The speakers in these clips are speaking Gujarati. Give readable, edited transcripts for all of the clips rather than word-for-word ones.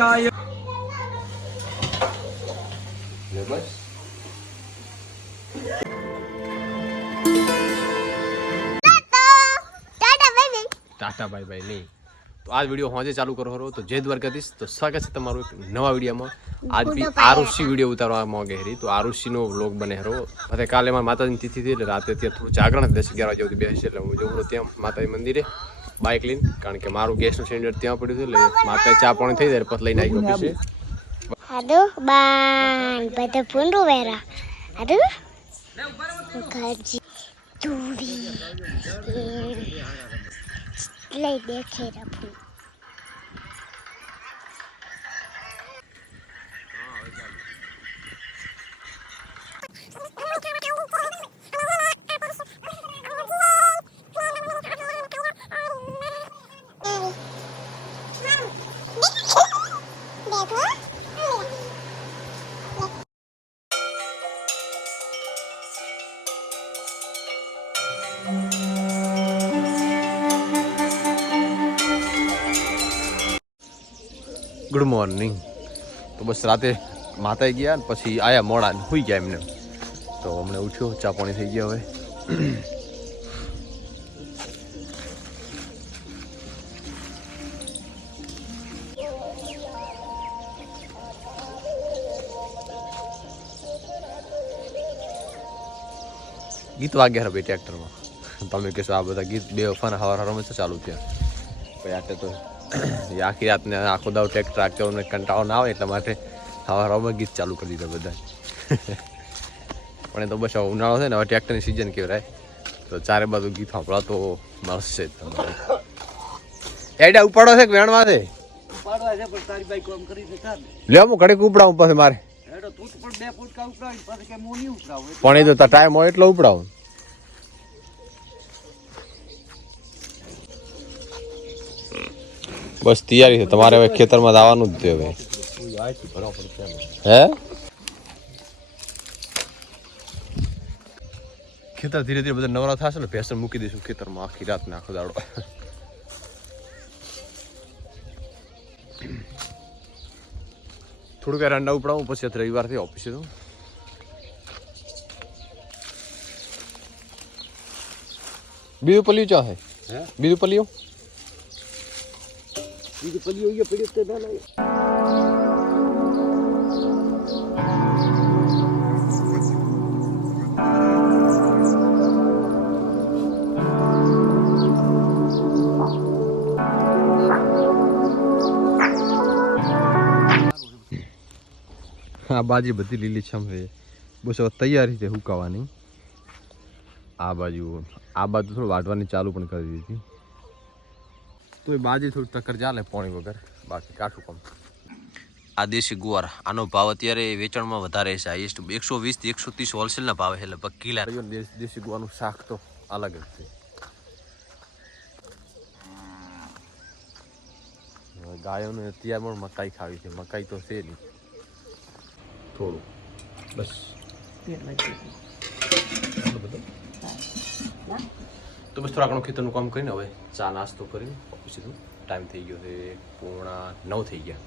शिवाय બસ ટાટા બાય બાય નહીં તો આ વિડીયો હોજે ચાલુ કરો હરો તો જય દ્વારકાધીશ તો સ્વાગત છે તમારું એક નવા વિડીયોમાં આજ બી આરુષી વિડીયો ઉતારવા માંગે હરી તો આરુષીનો વ્લોગ બને હરો અને કાલે મારા માતાજીની તિથિ હતી એટલે રાતે ત્યાં થોડું જાગરણ 10-11 વાગે સુધી બેસી એટલે હું જવું ત્યાં માતાજી મંદિરે બાઇક લઈને કારણ કે મારું ગેસનું સિલિન્ડર ત્યાં પડ્યું હતું એટલે માતા ચા પાણી થઈ જાય પછી લઈને આવી ગયો છે હાલો બાન બધા પૂંડું વેરા હાલો ગાજી દૂરી લઈ દેખે રફું ગુડ મોર્નિંગ તો બસ રાતે માતાએ ગયા ને પછી આયા મોડા ને સુઈ ગયા એમને તો હમણાં ઉઠ્યો ચા પાણી થઈ ગયા હવે ગીત વાગ્યા ભાઈ ટ્રેક્ટરમાં તમે કહેશો આ બધા ગીત બે ફન હવાર હવામાં ચાલુ થયા પછી આટલે તો આખી રાતને આખો દાવ ટ્રેક્ટર આખને કંટાળો ના આવે એટલા માટે હવામાં ગીત ચાલુ કરી દીધા બધા પણ એ તો બસ ઉનાળો છે ને હવે ટ્રેક્ટરની સિઝન કહેવાય તો ચારે બાજુ ગીત સાંભળવા તો મળશે તમારે એડા ઉપાડો છે કે વેણવા છે લે હું ઘડીક ઉપડાવું પછી મારે પણ એ તો ટાઈમ હોય એટલો ઉપડાવું બસ તૈયારી છે તમારે હવે ખેતરમાં આવવાનું જ છે હવે હે ખેતર ધીરે ધીરે બધા નવરા થશે ને ભેંસણ મૂકી દઈશું ખેતરમાં આખી રાત ને આખો દાડો થોડુંક રાંડા ઉપડાવું પછી રવિવારથી ઓફિસે તો બીજું પલ્યું ચા હે બીજું પલ્યું આ બાજી બધી લીલીછમ છે બસ હવે તૈયારી છે હુકાવાની આ બાજુ થોડું વાટવાની ચાલુ પણ કરી દીધી તો એ બાજી થોડું ટક્કર ચાલે પાણી વગર બાકી કાઠું કામ આ દેશી ગુવાર આનો ભાવ અત્યારે વેચાણમાં વધારે છે હાઈએસ્ટ 120 થી 130 હોલસેલના ભાવે છે લગભગ કિલા દેશી ગુવારનું શાક તો અલગ જ છે ગાયોને અત્યારે પણ મકાઈ ખાવી છે મકાઈ તો છે નહીં થોડું બસ તો બસ થોડા ઘણું ખેતરનું કામ કરીને હવે ચા નાસ્તો કરીને ઓફિસે ટાઈમ થઈ ગયો છે 8:45 થઈ ગયા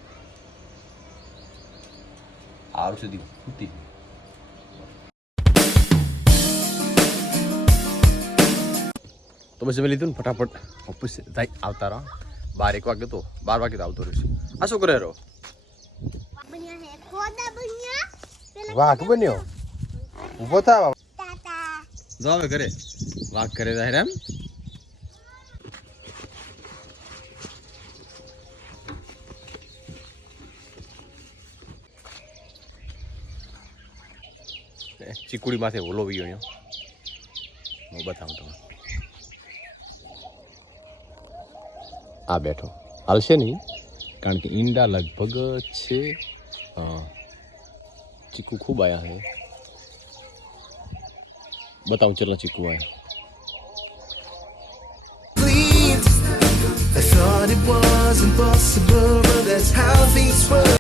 આર સુધી ઉતી તો બસ મેં લીધું ને ફટાફટ ઓફિસ આવતા રહો 12 વાગે તો 12 વાગે તો આવતો રહીશ આ શું કરે રહો વાઘ બન્યો ઉભો થાવ જાવ ઘરે વાઘ કરે જાય એમ ચીકુડી માથે ઓલો ગયો હું બતાવું તમને આ બેઠો હાલશે નહીં કારણ કે ઈંડા લગભગ છે ચીકુ ખૂબ આયા છે बताऊं चलना चीकू है I thought it was impossible, but that's how things work.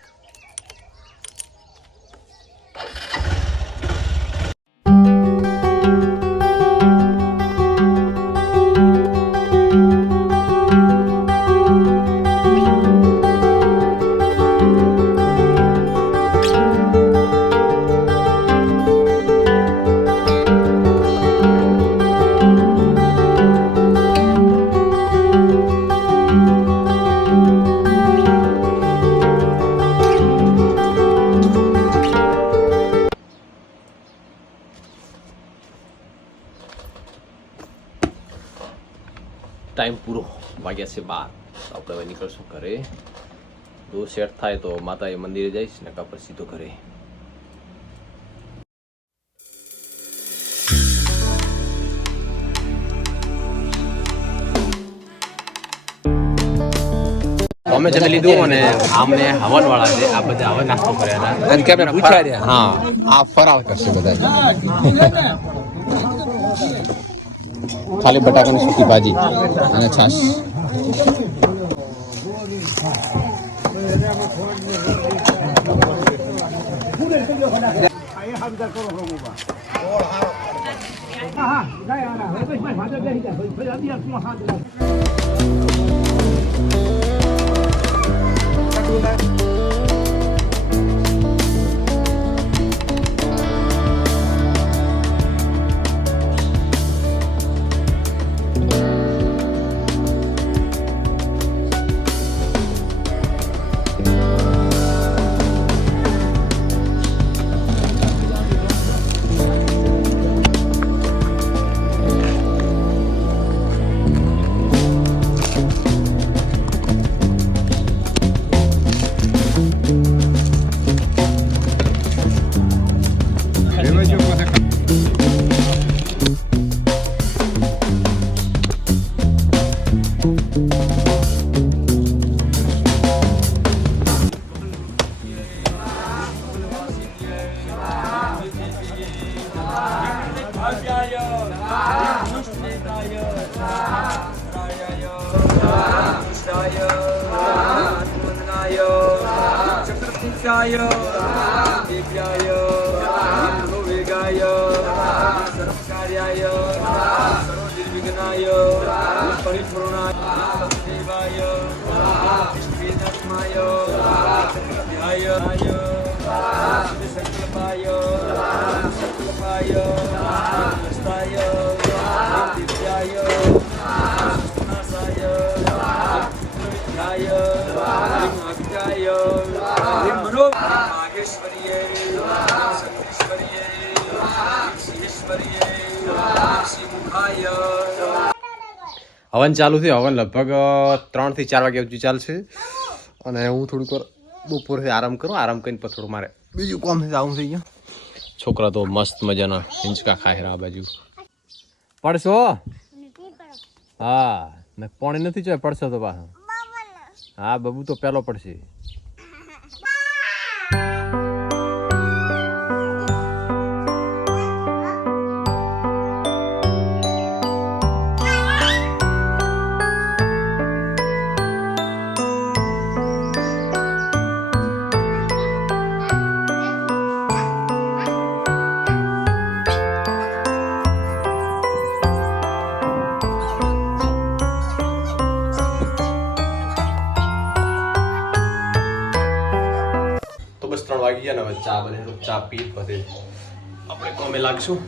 Time પૂરો વાગ્યા છે 12. તો આપણે હવે નીકળશું ઘરે. દો સેટ થાય તો માતાએ મંદિરે જઈશ ને કાં પછી સીધો ઘરે. અમે જમી લીધું અને આમને હવન વાળા છે. આ બધા હવન નાસ્તો કર્યા હતા અને કે પૂછ્યા રહ્યા. હા, આ ફરાળ કરશે બધા. ખાલી બટાકાની સૂકી ભાજી અને છાશ. હવન ચાલુ થયું. હવન લગભગ 3 થી 4 વાગ્યા સુધી ચાલશે અને હું થોડીક વાર બપોરથી આરામ કરું. આરામ કરીને પછી થોડું મારે બીજું કામ છે આવું થઈ ગયા. છોકરા તો મસ્ત મજાના હિંચકા ખાય આ બાજુ. પડશો? હા, ને પાણી નથી જોઈએ. પડશો તો પાછા. હા, બબુ તો પેલો પડશે. બસ 3 વાગી ગયા ને હવે ચા બને તો ચા પી પછી આપણે કોમે લાગશું.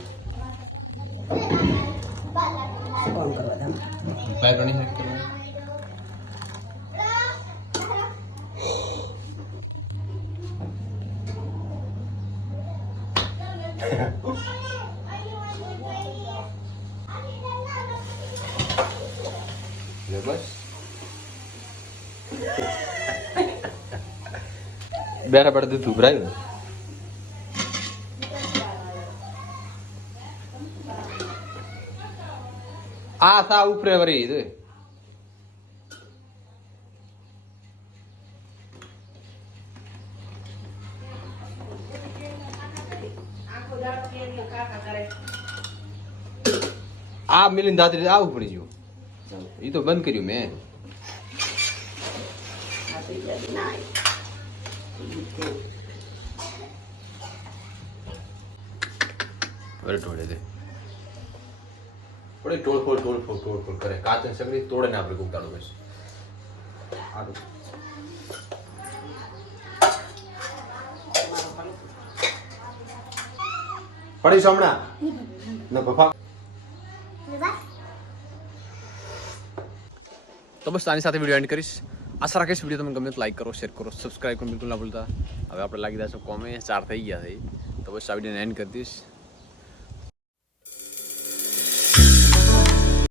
બસ બેઠા બેઠા દૂધ ઉભરાયું. આ સા ઉપરે વરી આ મિલિંદ દાદરી આવું પડી ગયું. એ તો બંધ કર્યું મેં. ઢોળે દે પડે. ટોળ કરે. કાચ સગડી તોડે ને આપણે ગુગાડો બસ. પડીશ હમણાં ને બફા. તો બસ આની સાથે વિડીયો એન્ડ કરીશ. આશા રાખીશ વિડીયો તમને ગમે તો લાઈક કરો, શેર કરો, સબસ્ક્રાઈબ કરો બિલકુલ ના ભૂલતા. હવે આપણે લાગી જશે કોમે 4 થઈ ગયા છે તો બસ આ વિડીયોને એન્ડ કરી દઈશ.